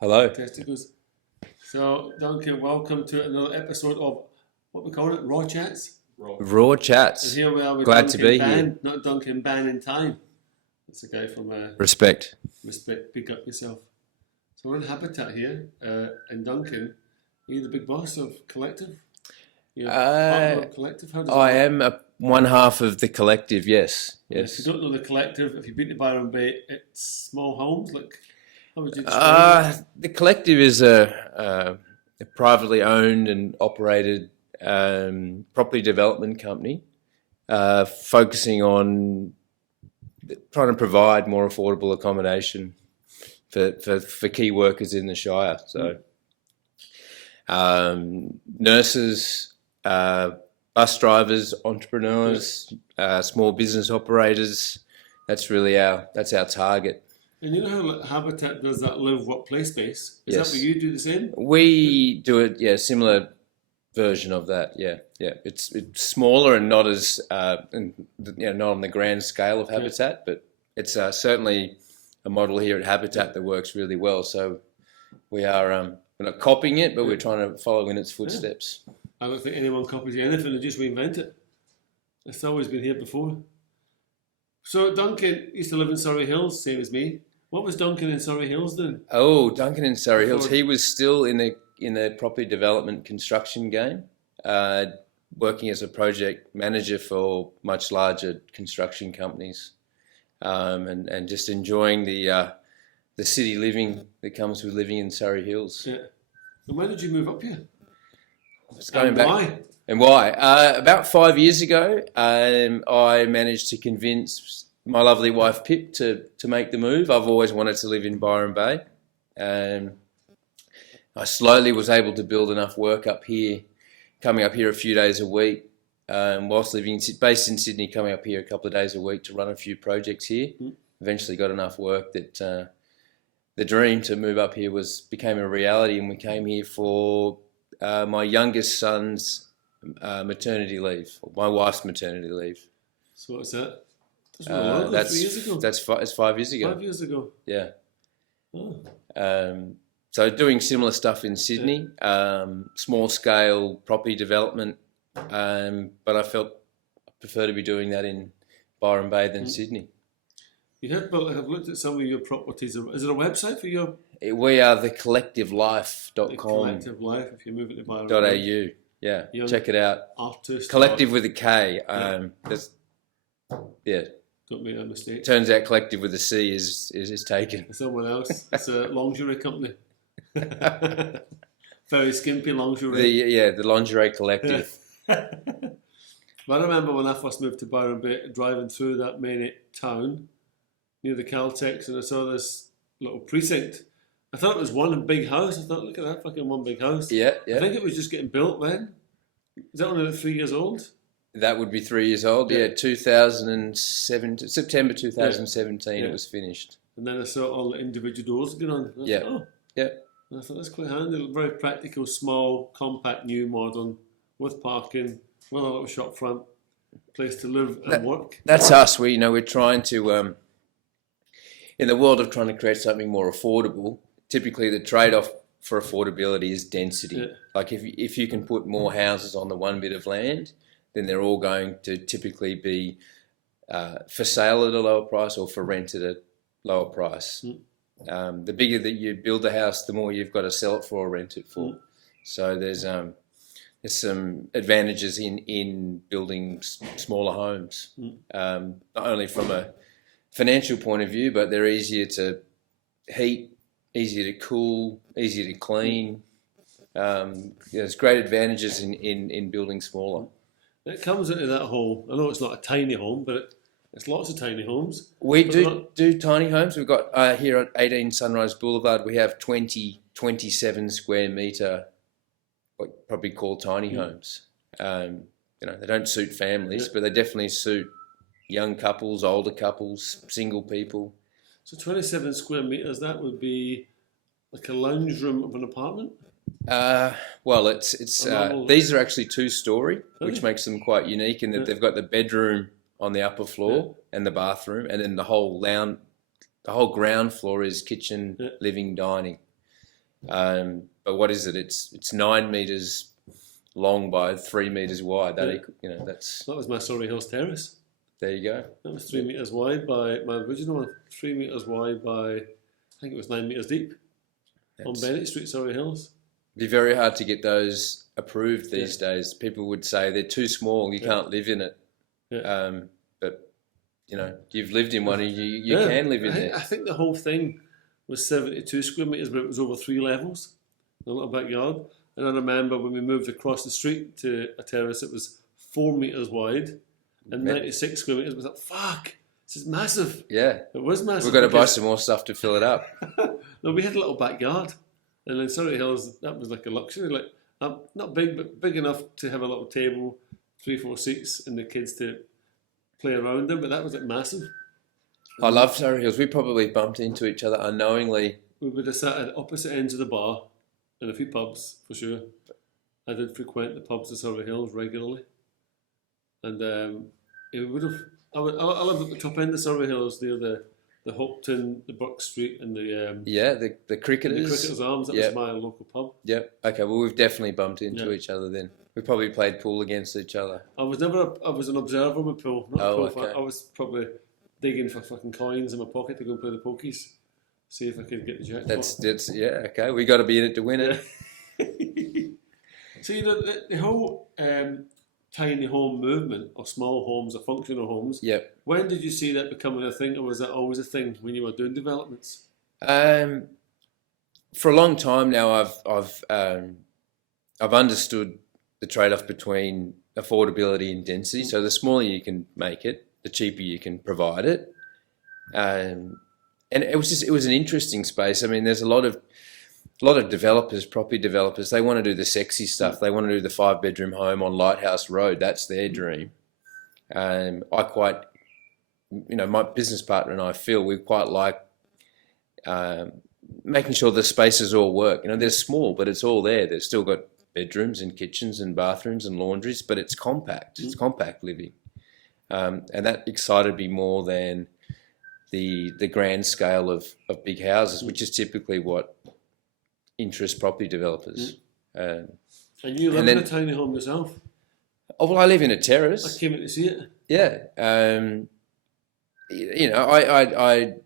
Hello. Testicles. So, Duncan, welcome to another episode of what we call it, Raw Chats. Raw And Chats. here we are with Glad to Duncan be here. Ban, not Duncan Ban in Time. That's a guy from Respect. Respect, Pick Up Yourself. So we're in Habitat here, and Duncan, are you the big boss of Collective? You're partner Uh, of Collective? How does it I work? am one half of the collective, yes. If you Yes. don't know the Collective, if you've been to Byron Bay, it's small homes. Like, how would you describe it? The collective is a privately owned and operated property development company focusing on trying to provide more affordable accommodation for key workers in the Shire. So nurses, bus drivers, entrepreneurs, small business operators. That's our target. And you know how like, Habitat does that live, work, play space? Is that Yes, what you do the same? we do it. Yeah, similar version of that. Yeah, yeah. It's smaller and not as not on the grand scale of Yeah. Habitat, but it's certainly a model here at Habitat that works really well. So we are we're not copying it, but we're trying to follow in its footsteps. I don't think anyone copies anything, they just reinvent it. It's always been here before. So Duncan used to live in Surrey Hills, same as me. What was Duncan in Surrey Hills doing? Oh, Duncan in Surrey Hills. Before, He was still in the property development construction game, working as a project manager for much larger construction companies, and just enjoying the city living that comes with living in Surrey Hills. yeah. And when did you move up here? It's going And back. why? And why? About 5 years ago, I managed to convince my lovely wife Pip to make the move. I've always wanted to live in Byron Bay. I slowly was able to build enough work up here, coming up here a few days a week, whilst based in Sydney, coming up here a couple of days a week to run a few projects here. Eventually got enough work that the dream to move up here became a reality, and we came here for my youngest son's maternity leave, or my wife's maternity leave. So what's that? That's not long ago, 3 years ago. It's 5 years ago. 5 years ago. Yeah. Oh. So doing similar stuff in Sydney, small scale property development, but I felt I prefer to be doing that in Byron Bay than Sydney. You have, but I've looked at some of your properties. Is there a website for your We are the thecollectivelife.com.au. collective life if you move it to Byron Bay? Yeah, Young check it out. artist. Collective with a K. Yeah, Don't make that mistake. turns out collective with a C is taken. Someone else. It's a lingerie company. Very skimpy lingerie. The lingerie collective. But I remember when I first moved to Byron Bay, driving through that main town near the Caltex, and I saw this little precinct. I thought it was one big house. I thought, look at that fucking one big house. Yeah, I yeah. think it was just getting built then. Is that only like 3 years old? That would be 3 years old. Yeah. Yeah, 2007, September 2017 Yeah. it was finished. And then I saw all the individual doors going on. And I Yeah. thought, oh. Yeah. And I thought that's quite handy. Very practical, small, compact, new, modern, with parking, with a little shop front, place to live and work. That's us. We're trying to, in the world of trying to create something more affordable, typically the trade-off for affordability is density. Yeah. Like if you can put more houses on the one bit of land, then they're all going to typically be for sale at a lower price or for rent at a lower price. The bigger that you build the house, the more you've got to sell it for or rent it for. So there's some advantages in building smaller homes, not only from a financial point of view, but they're easier to heat, easier to cool, easier to clean. There's great advantages in building smaller. It comes into that whole, I know it's not a tiny home, but it's lots of tiny homes. We But do tiny homes. We've got here at 18 Sunrise Boulevard, we have 27 square metre, what you probably call tiny homes. They don't suit families, but they definitely suit young couples, older couples, single people. So 27 square metres, that would be like a lounge room of an apartment? Well, it's these are actually 2-story, which makes them quite unique in that they've got the bedroom on the upper floor and the bathroom, and then the whole ground floor is kitchen, living, dining. But what is it? It's 9 meters long by 3 meters wide. That That was my Surrey Hills Terrace. There you go. That was 3 meters wide by my original one. 3 meters wide by, I think it was 9 meters deep. On Bennett Street, Surrey Hills. It'd be very hard to get those approved these days. People would say they're too small. You can't live in it. Yeah. But you've lived in one. You can live in it. I think the whole thing was 72 square meters, but it was over 3 levels. A little backyard. And I remember when we moved across the street to a terrace, it was 4 meters wide and 96 square meters. I was like, fuck, this is massive. Yeah. It was massive. We've got to buy some more stuff to fill it up. No, we had a little backyard. And in Surrey Hills, that was like a luxury. Like, not big, but big enough to have a little table, 3-4 seats, and the kids to play around them. But that was like massive. I love Surrey Hills. We probably bumped into each other unknowingly. We would have sat at opposite ends of the bar in a few pubs, for sure. I did frequent the pubs in Surrey Hills regularly. And it would have... I lived at the top end of Surrey Hills, near the Hopton, the Burke Street, and the Cricketers. The Cricketers Arms. That was my local pub. Yep. Okay. Well, we've definitely bumped into each other then. We probably played pool against each other. I was an observer with pool. Not a pool fan. Okay. I was probably digging for fucking coins in my pocket to go and play the pokies. See if I could get the jackpot. That's okay. We got to be in it to win it. So the whole tiny home movement, or small homes, or functional homes. Yep. When did you see that becoming a thing, or was that always a thing when you were doing developments? For a long time now, I've understood the trade-off between affordability and density. So the smaller you can make it, the cheaper you can provide it. And it was an interesting space. I mean, there's a lot of developers, property developers. They want to do the sexy stuff. They want to do the 5-bedroom home on Lighthouse Road. That's their dream. I quite, my business partner and I feel we quite like making sure the spaces all work. They're small, but it's all there. They've still got bedrooms and kitchens and bathrooms and laundries, but it's compact. It's compact living, and that excited me more than the grand scale of big houses, which is typically what interests property developers. And you live in a tiny home yourself? Oh, well, I live in a terrace. I came in to see it. Yeah. I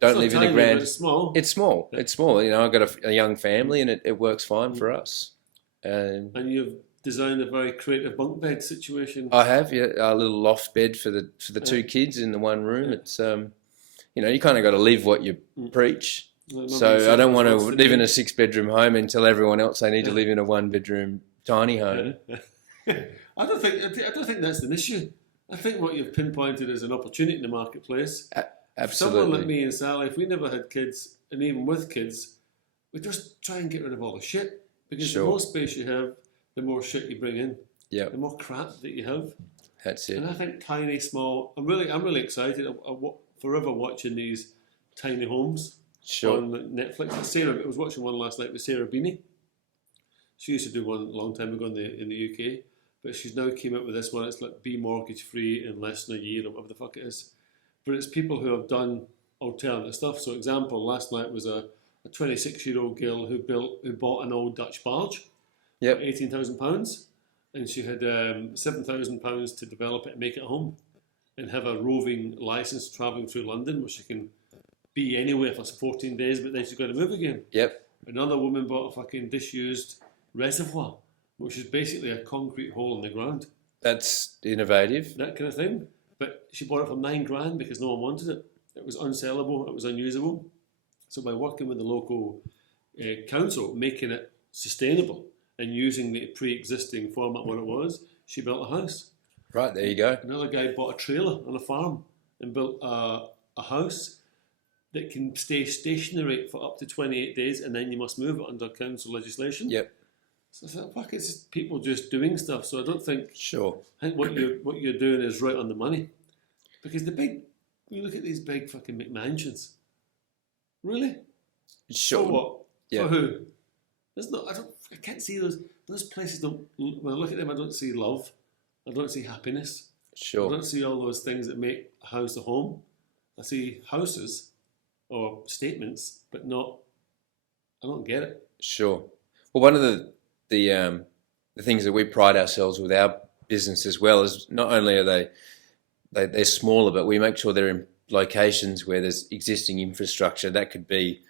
don't live in a grand... It's small. It's small. Yeah. It's small. I've got a young family and it works fine for us. And you've designed a very creative bunk bed situation. I have, a little loft bed for the 2 kids in the one room. It's you kind of got to live what you preach. So I don't want to live in a 6-bedroom home and tell everyone else they need to live in a 1-bedroom tiny home. I don't think that's an issue. I think what you've pinpointed is an opportunity in the marketplace. Absolutely. Someone like me and Sally, if we never had kids, and even with kids, we just try and get rid of all the shit. Because the more space you have, the more shit you bring in. Yeah. The more crap that you have. That's it. And I think tiny, small. I'm really excited. I'm forever watching these tiny homes on Netflix. I was watching one last night with Sarah Beanie. She used to do one a long time ago in the UK, but she's now came out with this one. It's like be mortgage free in less than a year or whatever the fuck it is. But it's people who have done alternative stuff. So, example, last night was a 26-year-old girl who bought an old Dutch barge. Yep. £18,000, and she had £7,000 to develop it and make it a home, and have a roving license travelling through London, where she can be anywhere for 14 days, but then she's got to move again. Yep. Another woman bought a fucking disused reservoir, which is basically a concrete hole in the ground. That's innovative. That kind of thing. But she bought it for £9,000 because no one wanted it. It was unsellable. It was unusable. So by working with the local council, making it sustainable and using the pre-existing format what it was, she built a house. Right, there you go. Another guy bought a trailer on a farm and built a house that can stay stationary for up to 28 days, and then you must move it under council legislation. Yep. So I thought, fuck, it's just people just doing stuff. So I don't think... Sure. I think what you're doing is right on the money. Because you look at these big fucking McMansions. Really? Sure. For what? Yeah. For who? I can't see those places. When I look at them, I don't see love. I don't see happiness. Sure. I don't see all those things that make a house a home. I see houses or statements, but not. I don't get it. Sure. Well, one of the things that we pride ourselves with our business as well is not only are they're smaller, but we make sure they're in locations where there's existing infrastructure. That could be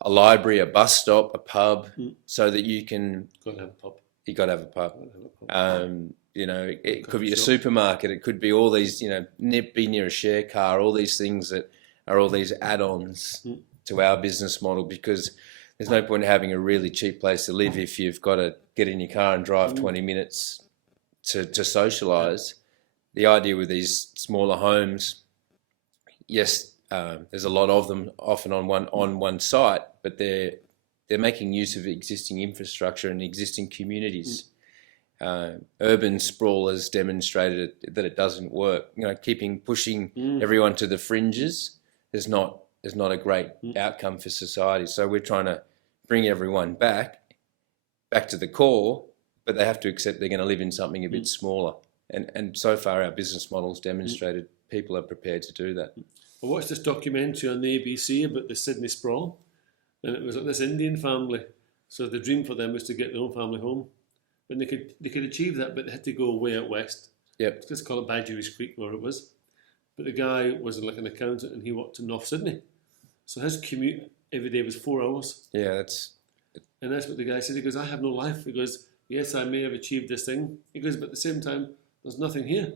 a library, a bus stop, a pub, so that you can. Got to have a pub. You got to have a pub. You know, it could be a shop. supermarket. It could be all these, you know, be near a share car. All these things that are all these add-ons to our business model, because there's no point in having a really cheap place to live if you've got to get in your car and drive 20 minutes to socialise. The idea with these smaller homes, yes, there's a lot of them often on one site, but they're making use of existing infrastructure and existing communities. Urban sprawl has demonstrated that it doesn't work. You know, pushing everyone to the fringes is not a great outcome for society. So we're trying to bring everyone back to the core, but they have to accept they're going to live in something a bit smaller. And so far our business model's demonstrated people are prepared to do that. I watched this documentary on the ABC about the Sydney sprawl, and it was like this Indian family. So the dream for them was to get their own family home. And they could achieve that, but they had to go way out west. Yep. Let's call it Badgerys Creek, where it was. But the guy was like an accountant, and he worked in North Sydney. So his commute every day was 4 hours. Yeah, that's what the guy said. He goes, I have no life. He goes, yes, I may have achieved this thing. He goes, but at the same time, there's nothing here.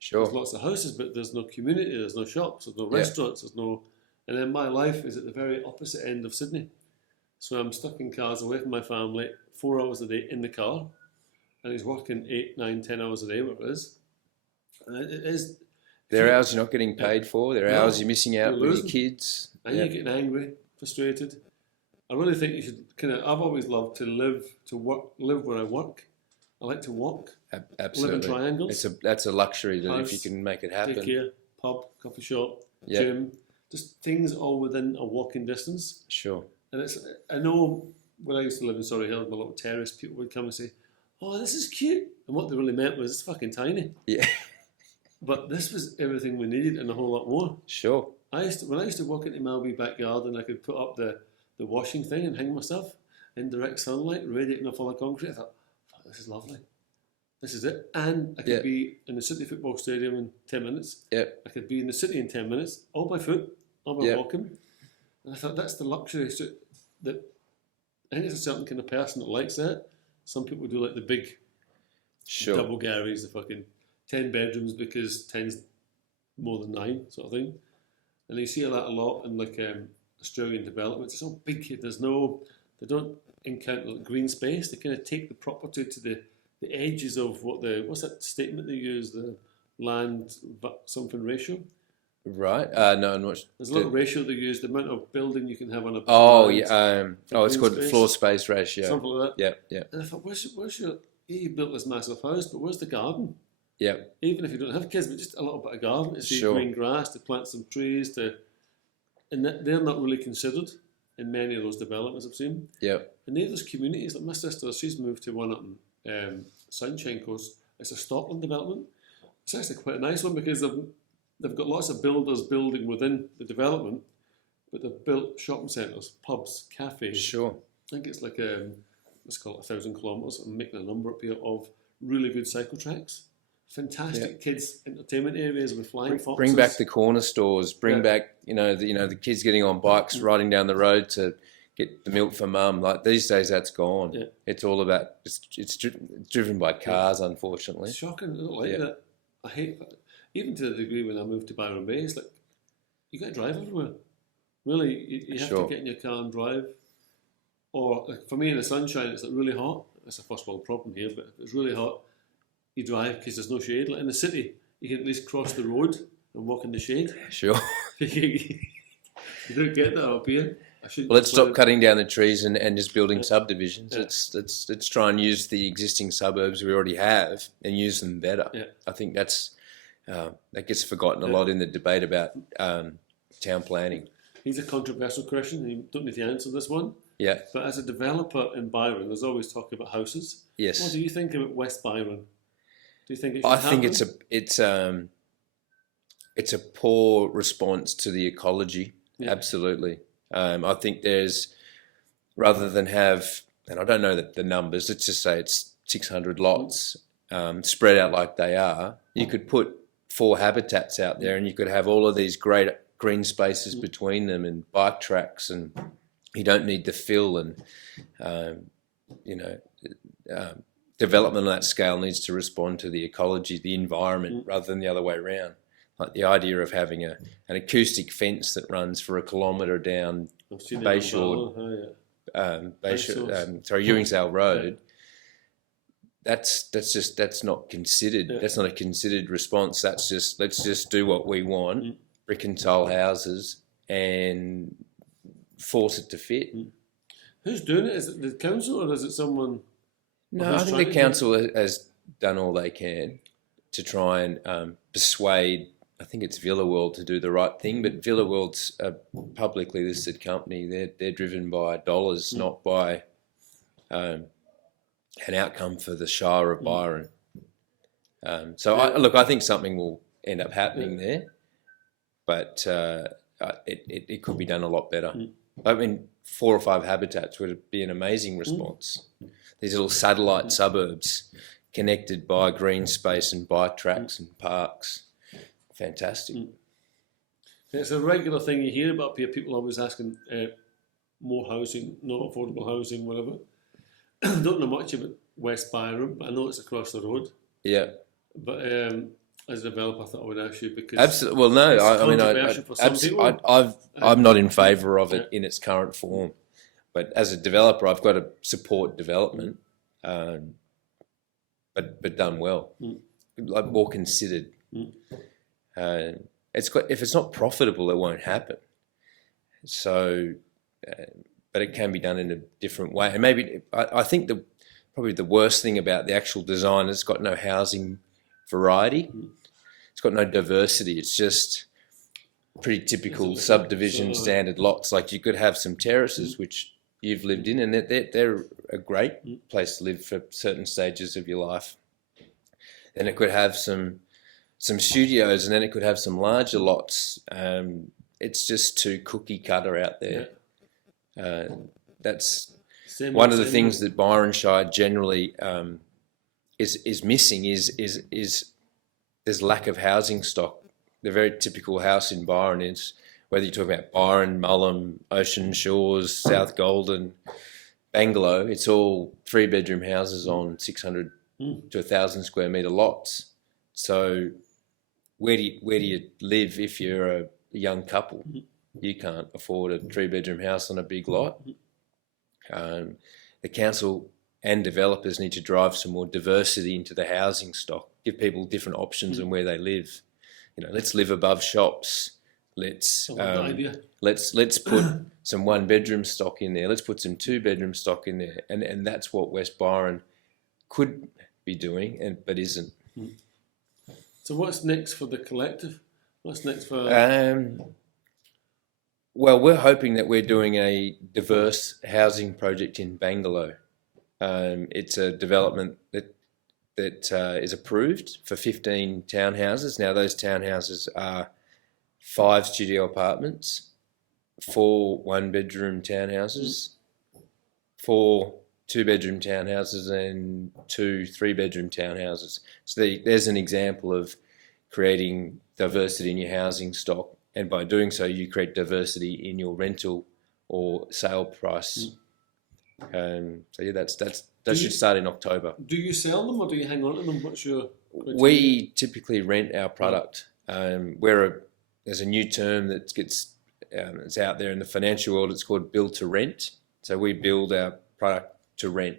Sure. There's lots of houses, but there's no community, there's no shops, there's no restaurants, there's no... And then my life is at the very opposite end of Sydney. So I'm stuck in cars away from my family, 4 hours a day in the car, and he's working 8, 9, 10 hours a day, whatever it is. And it is... There are hours you're not getting paid for, there are hours you're missing out with your kids. And you're getting angry, frustrated. I really think you should I've always loved to live where I work. I like to walk. Absolutely. Live in triangles. That's a luxury that House, if you can make it happen. Daycare, pub, coffee shop, gym, just things all within a walking distance. Sure. And I know when I used to live in Surrey Hills, my little terrace, people would come and say, "Oh, this is cute," and what they really meant was it's fucking tiny. Yeah. But this was everything we needed and a whole lot more. Sure. When I used to walk into my wee back garden, I could put up the washing thing and hang myself in direct sunlight, radiating off all the concrete. I thought, fuck, this is lovely. This is it. And I could be in the City Football Stadium in 10 minutes. Yep. I could be in the city in 10 minutes, all by foot, all by walking. And I thought that's the luxury. So that I think it's a certain kind of person that likes that. Some people do like the big double galleries, the fucking 10 bedrooms because 10's more than 9 sort of thing. And you see that a lot in like Australian developments. It's all big. They don't encounter like green space. They kind of take the property to the edges of what's that statement they use? The land something ratio. Right. No, I'm not. There's a little ratio they use. The amount of building you can have on a. Oh yeah. It's called the floor space ratio. Something like that. Yeah. Yeah. And I thought, where's your? You built this massive house, but where's the garden? Yeah. Even if you don't have kids, but just a little bit of garden to see green grass, to plant some trees, and they're not really considered in many of those developments I've seen. Yeah. And there's communities like my sister. She's moved to one up in Sunshine Coast. It's a Stockland development. It's actually quite a nice one because they've got lots of builders building within the development, but they've built shopping centres, pubs, cafes. Sure. I think it's like let's call it 1,000 kilometres. I'm making a number up here of really good cycle tracks. Fantastic kids entertainment areas with flying foxes. Bring back the corner stores. Bring back the kids getting on bikes, riding down the road to get the milk for mum. Like these days, that's gone. Yeah. It's all about it's driven by cars, unfortunately. It's shocking. I don't like that. I hate that. Even to the degree when I moved to Byron Bay, it's like you got to drive everywhere. Really, you have to get in your car and drive. Or like for me in the sunshine, it's like really hot. That's a first world problem here, but if it's really hot, you drive because there's no shade. Like in the city, you can at least cross the road and walk in the shade. Sure. You don't get that up here. Well, let's stop cutting down the trees and just building subdivisions. Yeah. Let's try and use the existing suburbs we already have and use them better. Yeah. I think that gets forgotten a lot in the debate about town planning. Here's a controversial question, and you don't need to answer this one. Yeah. But as a developer in Byron, there's always talk about houses. Yes. What do you think about West Byron? Do you think it should I think it's a poor response to the ecology. Yeah. Absolutely. I think there's rather than have, and I don't know the numbers, let's just say it's 600 lots spread out like they are, you could put 4 habitats out there and you could have all of these great green spaces between them and bike tracks, and you don't need the fill, and development on that scale needs to respond to the ecology, the environment, rather than the other way around. Like the idea of having an acoustic fence that runs for a kilometre down Bayshore, Ewingsdale Road. That's not considered. Yeah. That's not a considered response. That's just, let's just do what we want, brick and tile houses, and force it to fit. Who's doing it? Is it the council or is it someone? No, I think the council has done all they can to try and persuade, I think it's Villa World, to do the right thing. But Villa World's a publicly listed company. They're driven by dollars, not by an outcome for the Shire of Byron. I think something will end up happening there, but it could be done a lot better. I mean, 4 or 5 habitats would be an amazing response. These little satellite suburbs connected by green space and bike tracks and parks. Fantastic. It's a regular thing you hear about here. People always asking more housing, not affordable housing, whatever. Don't know much about West Byron, but I know it's across the road. Yeah. But as a developer, I thought I would ask you because absolutely. Well, no, I'm not in favour of it in its current form. But as a developer, I've got to support development, but done well, like more considered. If it's not profitable, it won't happen. So, but it can be done in a different way. And maybe I think probably the worst thing about the actual design is it's got no housing variety. It's got no diversity. It's just pretty typical subdivision standard lots. Like you could have some terraces, which you've lived in, and they're a great place to live for certain stages of your life. Then it could have some studios, and then it could have some larger lots. It's just too cookie cutter out there. That's one of the things that Byron Shire generally is missing is there's lack of housing stock. The very typical house in Byron is, whether you talk about Byron, Mullum, Ocean Shores, South Golden, Bangalow, it's all 3-bedroom houses on 600 to 1,000 square metre lots. So where do you live if you're a young couple? You can't afford a 3-bedroom house on a big lot. The council and developers need to drive some more diversity into the housing stock, give people different options on where they live. Let's live above shops. Let's put some 1-bedroom stock in there. Let's put some 2-bedroom stock in there, and that's what West Byron could be doing, but isn't. So what's next for the collective? What's next for? Well, we're hoping that we're doing a diverse housing project in Bangalow. It's a development that is approved for 15 townhouses. Now, those townhouses are 5 studio apartments, 4 1-bedroom townhouses, 4 2-bedroom townhouses, and 2 3-bedroom townhouses. So there's an example of creating diversity in your housing stock, and by doing so, you create diversity in your rental or sale price. That should start in October. Do you sell them or do you hang on to them? What's your criteria? We typically rent our product. There's a new term that it's out there in the financial world. It's called build to rent. So we build our product to rent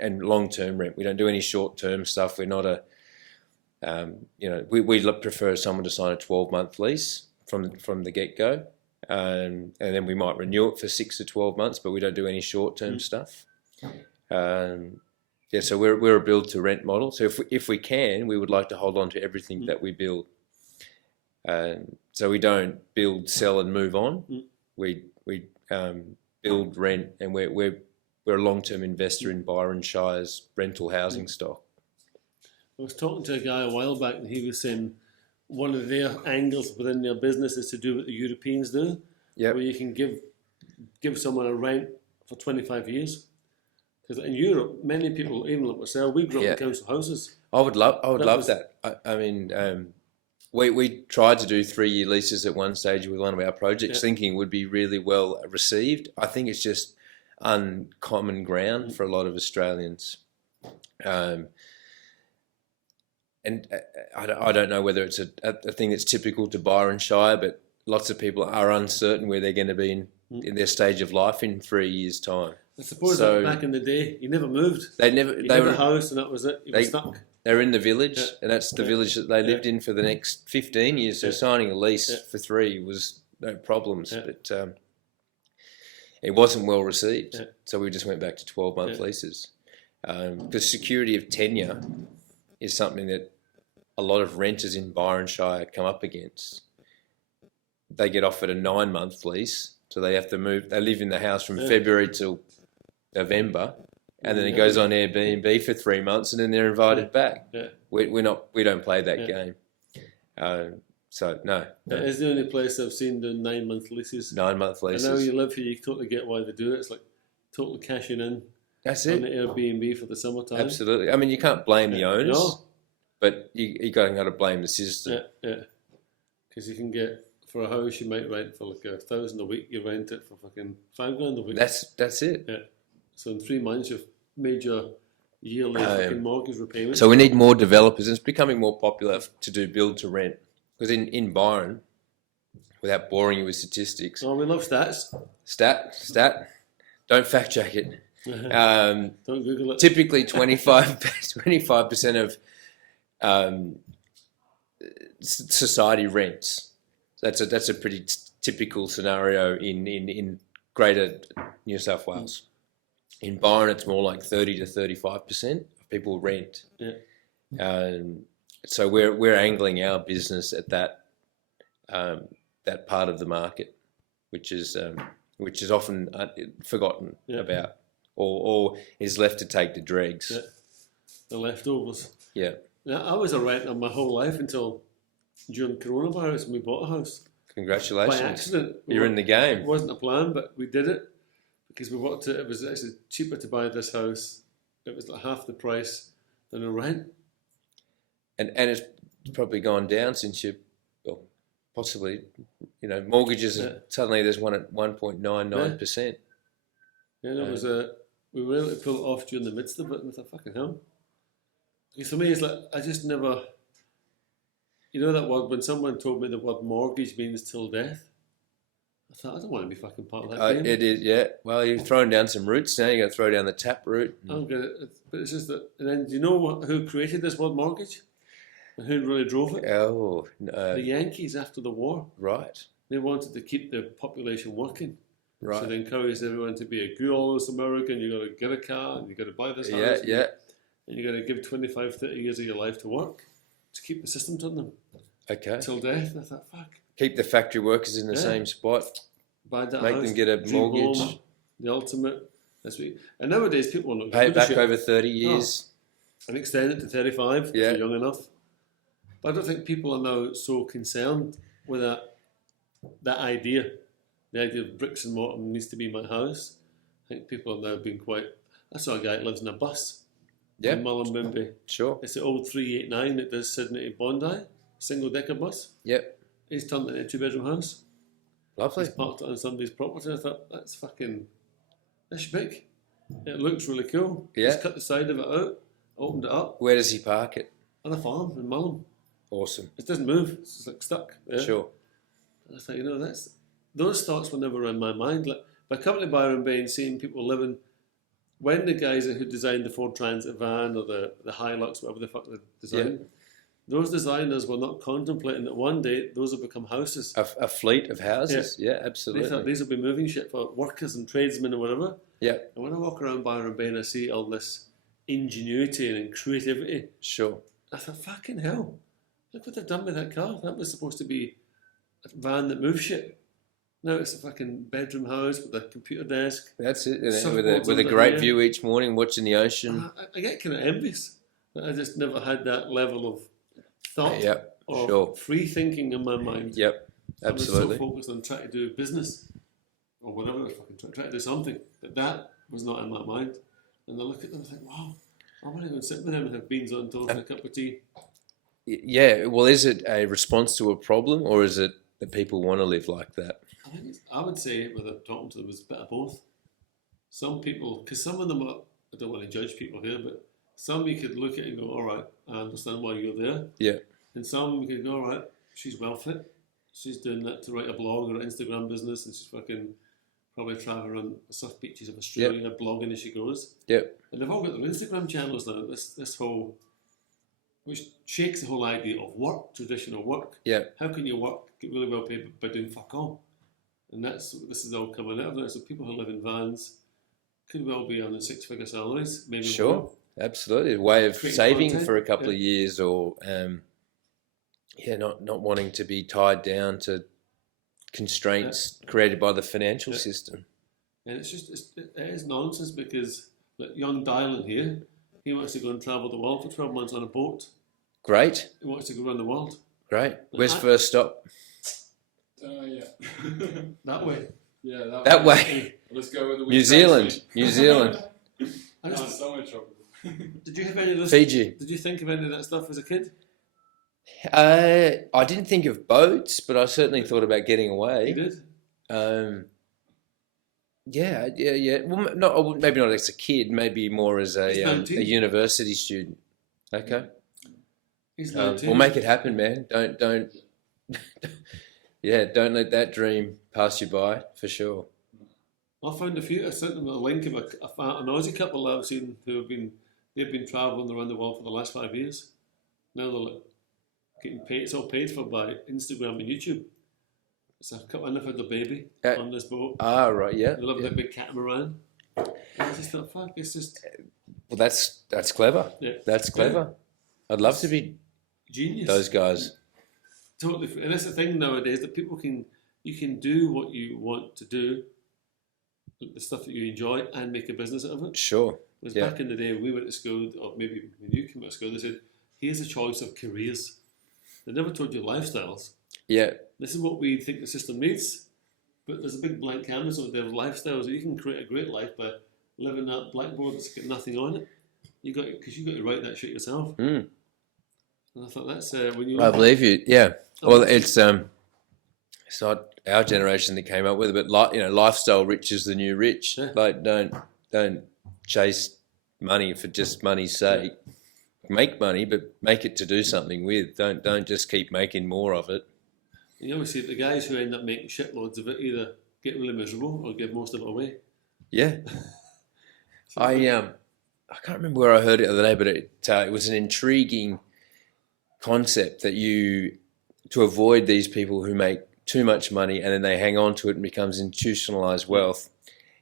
and long-term rent. We don't do any short-term stuff. We're not we prefer someone to sign a 12-month lease from the get-go, and then we might renew it for 6 to 12 months, but we don't do any short-term stuff. So we're a build to rent model. So if we can, we would like to hold on to everything that we build. So we don't build, sell, and move on. We build, rent, and we're a long-term investor in Byron Shire's rental housing stock. I was talking to a guy a while back, and he was saying one of their angles within their business is to do what the Europeans do, where you can give someone a rent for 25 years. Because in Europe, many people, even like myself, we grew up in council houses. I would love that. I mean, we tried to do 3-year leases at one stage with one of our projects, thinking it would be really well received. I think it's just uncommon ground for a lot of Australians. And I don't know whether it's a thing that's typical to Byron Shire, but lots of people are uncertain where they're going to be in their stage of life in 3 years' time. I suppose that back in the day, you never moved. They were a house and that was it. You were stuck. They were in the village, and that's the village that they lived in for the next 15 years. So signing a lease for 3 was no problems, but it wasn't well received. So we just went back to 12-month leases. Because security of tenure is something that a lot of renters in Byron Shire come up against. They get offered a 9-month lease, so they have to move. They live in the house from February till November, and then it goes on Airbnb for 3 months, and then they're invited back. We don't play that game. So no. It is the only place I've seen doing 9-month leases. 9-month leases. I know you live here, you totally get why they do it. It's like totally cashing in. That's on it. the Airbnb for the summertime. Absolutely. I mean, you can't blame the owners, no. but you got to blame the system. Because you can get, for a house you might rent for like $1,000 a week, you rent it for fucking $5,000 a week. That's it. Yeah. So in 3 months you've made your yearly fucking mortgage repayment. So we need more developers, and it's becoming more popular to do build to rent. Because in Byron, without boring you with statistics. Oh, we love stats. Stat. Don't fact check it. Don't Google it. Typically 25% of society rents. That's a pretty typical scenario in Greater New South Wales. In Byron, it's more like 30 to 35% of people rent. So we're angling our business at that part of the market, which is often forgotten about, or is left to take the dregs. The leftovers. Yeah. Now, I was a renter my whole life until during coronavirus when we bought a house. Congratulations. By accident. You're in the game. It wasn't a plan, but we did it because we worked it. It was actually cheaper to buy this house. It was like half the price than a rent. And it's probably gone down since possibly, mortgages, suddenly there's one at 1.99%. Yeah, there was we were able to pull it off during the midst of it, and I thought, fucking hell. Because for me, it's like, I just never, that word, when someone told me the word mortgage means till death, I thought, I don't want to be fucking part of that game. It is, yeah. Well, you're throwing down some roots now, you're going to throw down the tap root. I don't get it. But it's just that, and then do you know who created this word mortgage? And who really drove it? Oh, no. The Yankees after the war. Right. They wanted to keep the population working. Right. So they encouraged everyone to be a good old American. You got to get a car, and you got to buy this house. And you got to give 25, 30 years of your life to work to keep the system turning. Okay. Till death. And I thought, fuck. Keep the factory workers in the same spot. Buy that Make house, them get a mortgage. Home, the ultimate. That's what and nowadays people are not pay it back over 30 years. And extend it to 35 if you're young enough. But I don't think people are now so concerned with that idea. The idea of bricks and mortar needs to be my house. I think people are now being quite... I saw a guy that lives in a bus in Mullumbimby. Sure. It's the old 389 that does Sydney to Bondi, single-decker bus. Yep. He's turned it into a two-bedroom house. Lovely. He's parked it on somebody's property. I thought, that's big. It looks really cool. Yeah. Just cut the side of it out, opened it up. Where does he park it? On a farm in Mullum. Awesome. It doesn't move. It's just like stuck. Yeah? Sure. And I thought, those thoughts were never in my mind. Like, by coming to Byron Bay and seeing people living, when the guys who designed the Ford Transit van or the Hilux, whatever the fuck they designed, those designers were not contemplating that one day those will become houses. A fleet of houses? Yeah, absolutely. They thought these will be moving shit for workers and tradesmen or whatever. Yeah. And when I walk around Byron Bay and I see all this ingenuity and creativity, sure, I thought, fucking hell, look what they've done with that car. That was supposed to be a van that moves shit. Now it's a fucking bedroom house with a computer desk. That's it. With a great view each morning, watching the ocean. I get kind of envious that I just never had that level of thought or free thinking in my mind. Yep, absolutely. I was so focused on trying to do business. or whatever, fucking try to do something. But that was not in my mind. And I look at them and think, wow, I want to go and sit with them and have beans on toast and a cup of tea. Yeah, well, is it a response to a problem, or is it that people want to live like that? I would say, without talking to them, it's a bit of both. Some people, because some of them are, I don't want to judge people here, but some you could look at and go, all right, I understand why you're there. Yeah. And some you could go, all right, she's well fit. She's doing that to write a blog or an Instagram business, and she's fucking probably traveling around the surf beaches of Australia, blogging as she goes. Yep. And they've all got their Instagram channels now. This whole, which shakes the whole idea of work, traditional work. Yeah. How can you work, get really well paid by doing fuck all? And this is all coming out of that. So people who live in vans could well be on the 6-figure salaries, maybe Sure. more. Absolutely, a way of Creating saving content. for a couple of years, or not wanting to be tied down to constraints created by the financial system. And it's just it is nonsense, because like young Dylan here, he wants to go and travel the world for 12 months on a boat. Great, He wants to go around the world. great. Where's first stop? Yeah. That way. Yeah, That way. Let's go with the New Zealand. New Zealand. I No, just, so much trouble. did you have any of this? Fiji. Did you think of any of that stuff as a kid? I didn't think of boats, but I certainly thought about getting You away. did? Yeah. Well, maybe not as a kid. Maybe more as He's a 19. university student. Okay. He's 19. We'll make it happen, man. Don't. Don't let that dream pass you by, for sure. I found a few. I sent them a link of an Aussie couple I've seen they've been travelling around the world for the last 5 years. Now they're like getting paid. It's all paid for by Instagram and YouTube. It's a couple, and they've had their baby on this boat. Ah, right, yeah. They love that big catamaran. And I just thought, fuck, it's just Well, that's clever. Yeah. That's clever. I'd love to be genius. those guys. Totally, and that's the thing nowadays, that you can do what you want to do, the stuff that you enjoy, and make a business out of it. Sure. Because Yeah. back in the day, when we went to school, or maybe when you came to school, they said, here's a choice of careers. They never told you lifestyles. Yeah. This is what we think the system needs, but there's a big blank canvas over there of lifestyles. You can create a great life by living that blackboard that's got nothing on it. Because you got to write that shit yourself. Mm. And I thought that's when you. I believe you. Yeah. Well, it's not our generation that came up with it, but lifestyle rich is the new rich. Yeah. Like, don't chase money for just money's sake. Make money, but make it to do something with. Don't just keep making more of it. You always see the guys who end up making shitloads of it either get really miserable or give most of it away. Yeah. I can't remember where I heard it the other day, but it was an intriguing concept that to avoid these people who make too much money and then they hang on to it and becomes institutionalized wealth,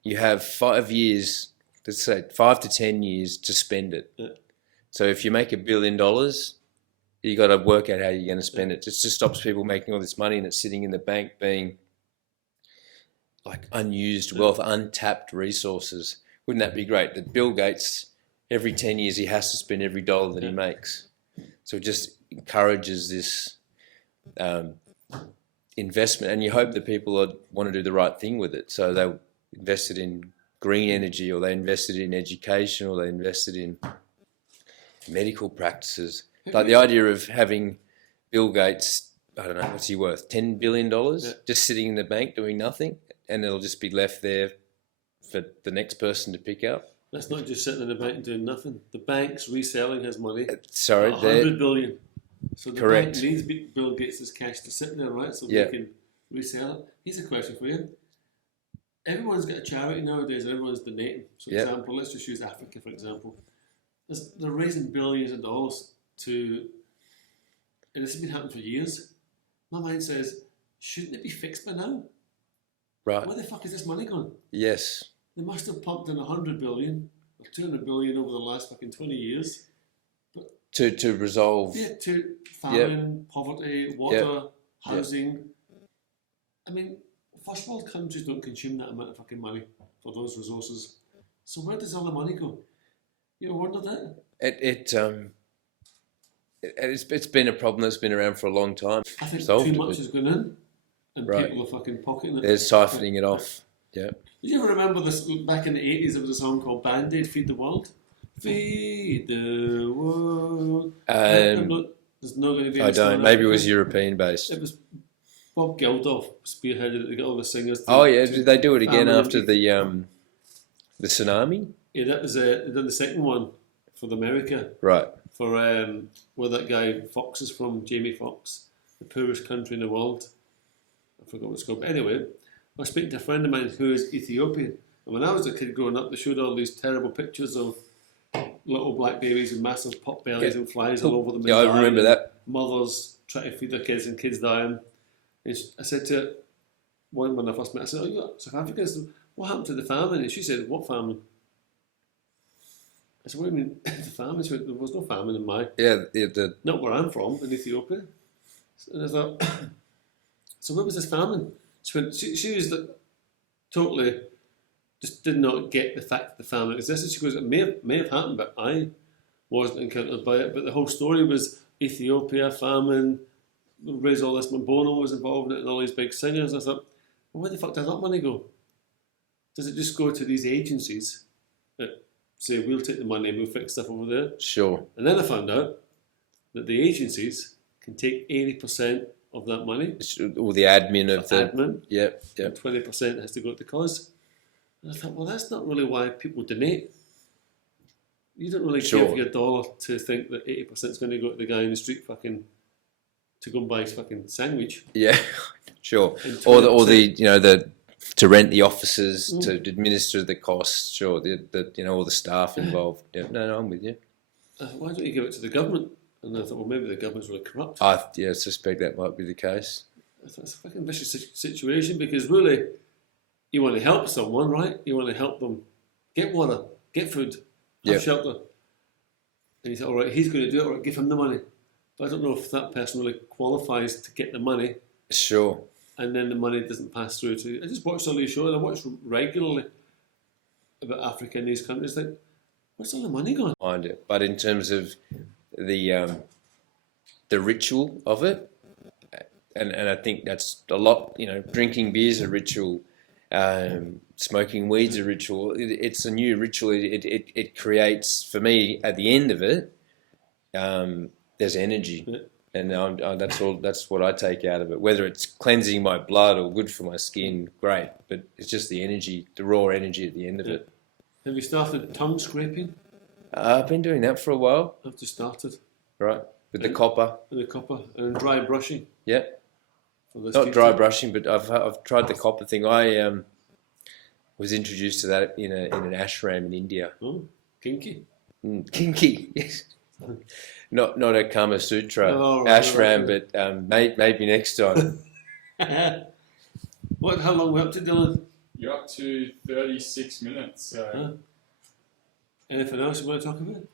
you have 5 years, let's say 5 to 10 years to spend it. Yeah. So if you make $1 billion, you got to work out how you're going to spend it. It just stops people making all this money and it's sitting in the bank being like unused wealth, untapped resources. Wouldn't that be great? That Bill Gates, every 10 years, he has to spend every dollar that he makes. So it just encourages this investment, and you hope that people want to do the right thing with it. So they invested in green energy, or they invested in education, or they invested in medical practices. Like the idea of having Bill Gates, I don't know, what's he worth, $10 billion, just sitting in the bank doing nothing, and it'll just be left there for the next person to pick up. That's not just sitting in the bank and doing nothing. The bank's reselling his money. Sorry, $100 billion. So the Correct. bank needs Bill Gates' cash to sit there, right? So Yeah. they can resell it. Here's a question for you. Everyone's got a charity nowadays, and everyone's donating. So, for Yeah. example, let's just use Africa, for example. They're raising billions of dollars to, and this has been happening for years. My mind says, shouldn't it be fixed by now? Right. Where the fuck is this money gone? Yes. They must have pumped in 100 billion or 200 billion over the last fucking 20 years. To resolve. Yeah, to famine, poverty, water, housing. I mean, first world countries don't consume that amount of fucking money for those resources. So where does all the money go? You ever wondered that? It's been a problem that's been around for a long time. I think Solved too it, much but- has gone in, and Right. people are fucking pocketing it. They're siphoning it off. Yeah. Did you ever remember this back in the 80s? There was a song called Band-Aid, Feed the World. Feed the world. There's not going to be. I don't. Maybe it was European based. It was Bob Geldof spearheaded it to get all the singers. Did they do it again after the tsunami? Yeah, that was they did the second one for America. Right. For where that guy Fox is from, Jamie Foxx, the poorest country in the world. I forgot what it's called. But anyway, I was speaking to a friend of mine who is Ethiopian. And when I was a kid growing up, they showed all these terrible pictures of little black babies with massive pot bellies and flies all over them. Yeah, I remember that. Mothers trying to feed their kids and kids dying. And I said to one when I first met, I said, "Oh, you're South African. I said, what happened to the famine?" And she said, "What famine?" I said, "What do you mean the famine?" She went, "There was no famine in my not where I'm from, in Ethiopia." And I thought, "So where was this famine?" She went, she was totally just did not get the fact that the famine existed. She goes, "It may have happened, but I wasn't encountered by it." But the whole story was Ethiopia, famine, raise all this. Bono was involved in it and all these big singers. I thought, well, where the fuck does that money go? Does it just go to these agencies that say, we'll take the money and we'll fix stuff over there? Sure. And then I found out that the agencies can take 80% of that money. All the admin of the... Admin. Yep. And 20% has to go to the cause. And I thought, well, that's not really why people donate. You don't really give your dollar to think that 80% is going to go to the guy in the street fucking to go and buy his fucking sandwich. Yeah, sure. Or the to rent the offices, to administer the costs. Sure, the all the staff involved. Yeah, no, I'm with you. Why don't you give it to the government? And I thought, well, maybe the government's really corrupt. I suspect that might be the case. I thought it's a fucking vicious situation because really, you want to help someone, right? You want to help them get water, get food, have shelter. And you say, all right, he's going to do it, all right, give him the money. But I don't know if that person really qualifies to get the money. Sure. And then the money doesn't pass through to... I just watched all these shows. I watch regularly about Africa and these countries. Like, where's all the money going? Behind it. But in terms of the ritual of it, and I think that's a lot, drinking beer's a ritual, smoking weed's a ritual. It's a new ritual. It creates, for me, at the end of it, there's energy. Yeah. And that's what I take out of it. Whether it's cleansing my blood or good for my skin, great. But it's just the energy, the raw energy at the end of it. Have you started tongue scraping? I've been doing that for a while. I've just started. Right, with the copper. With the copper and dry brushing. Yeah. Not dry brushing, but I've tried the copper thing. I was introduced to that in an ashram in India. Oh, kinky. Kinky, yes. Not a Kama Sutra ashram, but maybe next time. How long we up to, Dylan? You're up to 36 minutes. So. Anything else you want to talk about?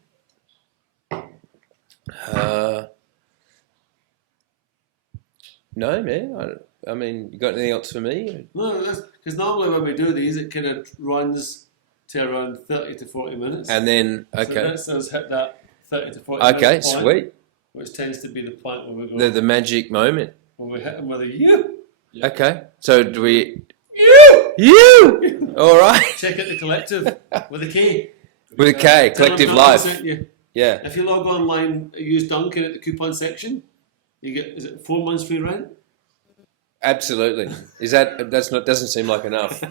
No, man. I mean, you got anything else for me? No, because normally when we do these, it kind of runs to around 30 to 40 minutes. And then, okay. So let's us hit that 30 to 40 minutes point, sweet. Which tends to be the point where we go... The magic moment. When we hit them with a you. Yeah. Okay. So do we... You! All right. Check out the collective with a K. With a K, Collective Life. Yeah. If you log online, use Duncan at the coupon section, you get, is it 4 months free rent? Absolutely. Doesn't seem like enough.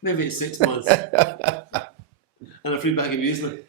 Maybe it's 6 months. And a free bag of muesli.